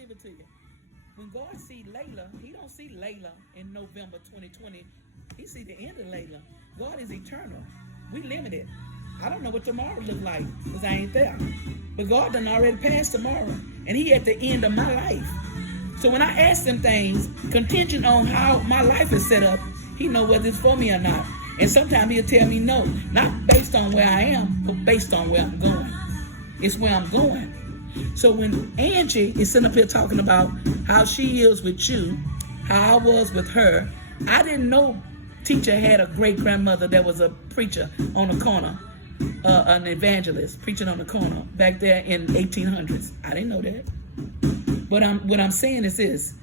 give it to you. When God see Layla, he don't see Layla in November 2020. He see the end of Layla. God is eternal. We limited. I don't know what tomorrow look like because I ain't there. But God done already passed tomorrow. And he at the end of my life. So when I ask him things, contingent on how my life is set up, he know whether it's for me or not. And sometimes he'll tell me no. Not based on where I am, but based on where I'm going. It's where I'm going. So when Angie is sitting up here talking about how she is with you, how I was with her, I didn't know teacher had a great-grandmother that was a preacher on the corner, an evangelist preaching on the corner back there in 1800s. I didn't know that. But what I'm saying is this.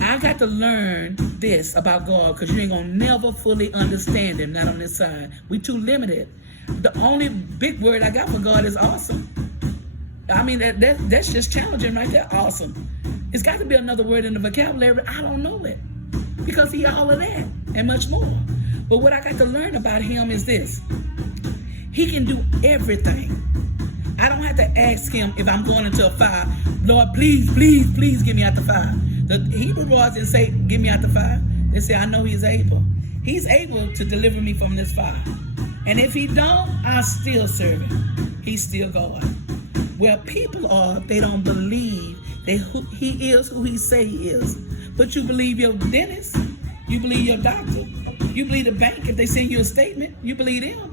I got to learn this about God because you ain't going to never fully understand him, not on this side. We too limited. The only big word I got for God is awesome. I mean, that's just challenging right there. Awesome. It's got to be another word in the vocabulary. I don't know it because he all of that and much more. But what I got to learn about him is this. He can do everything. I don't have to ask him if I'm going into a fire. Lord, please, please, please get me out the fire. The Hebrew boys didn't say, get me out the fire. They say, I know he's able. He's able to deliver me from this fire. And if he don't, I'll still serve him. He's still God. Where people are, they don't believe that he is who he say he is. But you believe your dentist, you believe your doctor, you believe the bank if they send you a statement, you believe them.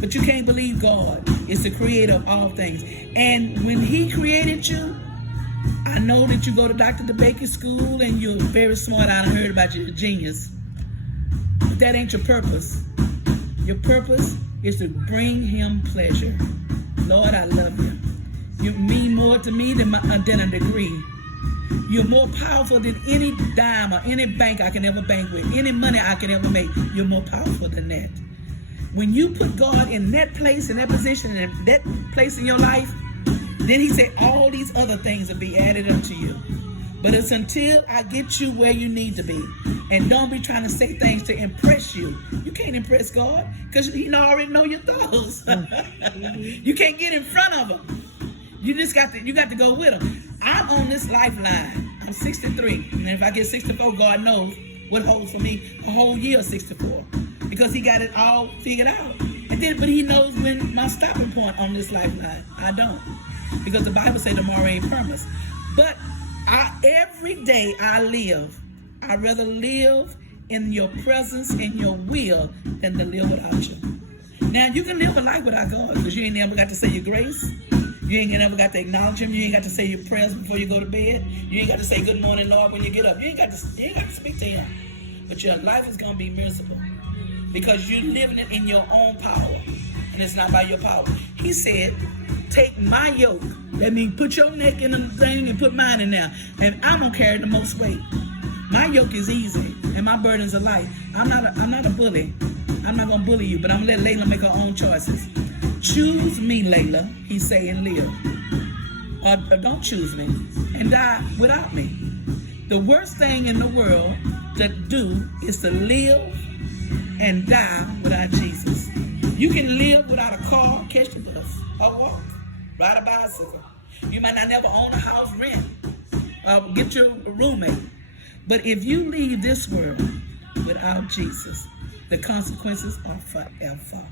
But you can't believe God is the creator of all things. And when he created you, I know that you go to Dr. DeBaker's school and you're very smart. I heard about you, a genius. But that ain't your purpose. Your purpose is to bring him pleasure. Lord, I love you. You mean more to me than a degree. You're more powerful than any dime or any bank I can ever bank with, any money I can ever make. You're more powerful than that. When you put God in that place, in that position, in that place in your life, then he said all these other things will be added unto you. But it's until I get you where you need to be. And don't be trying to say things to impress you. You can't impress God because he already know your thoughts. You can't get in front of him. You got to go with him. I'm on this lifeline. I'm 63. And if I get 64, God knows what holds for me a whole year of 64. Because he got it all figured out. But he knows when my stopping point on this lifeline. I don't. Because the Bible says tomorrow ain't promised. But every day I live, I'd rather live in your presence and your will than to live without you. Now, you can live a life without God because you ain't never got to say your grace. You ain't never got to acknowledge him. You ain't got to say your prayers before you go to bed. You ain't got to say good morning, Lord, when you get up. You ain't got to speak to him. But your life is going to be miserable because you're living it in your own power. And it's not by your power. He said, take my yoke. Let me put your neck in the thing and put mine in there. And I'm going to carry the most weight. My yoke is easy and my burdens are light. I'm not a bully. I'm not going to bully you, but I'm going to let Layla make her own choices. Choose me, Layla, he say, and live. Or don't choose me and die without me. The worst thing in the world to do is to live and die without Jesus. You can live without a car, catch the bus, or walk, ride a bicycle. You might not never own a house, rent, get your roommate. But if you leave this world without Jesus, the consequences are forever.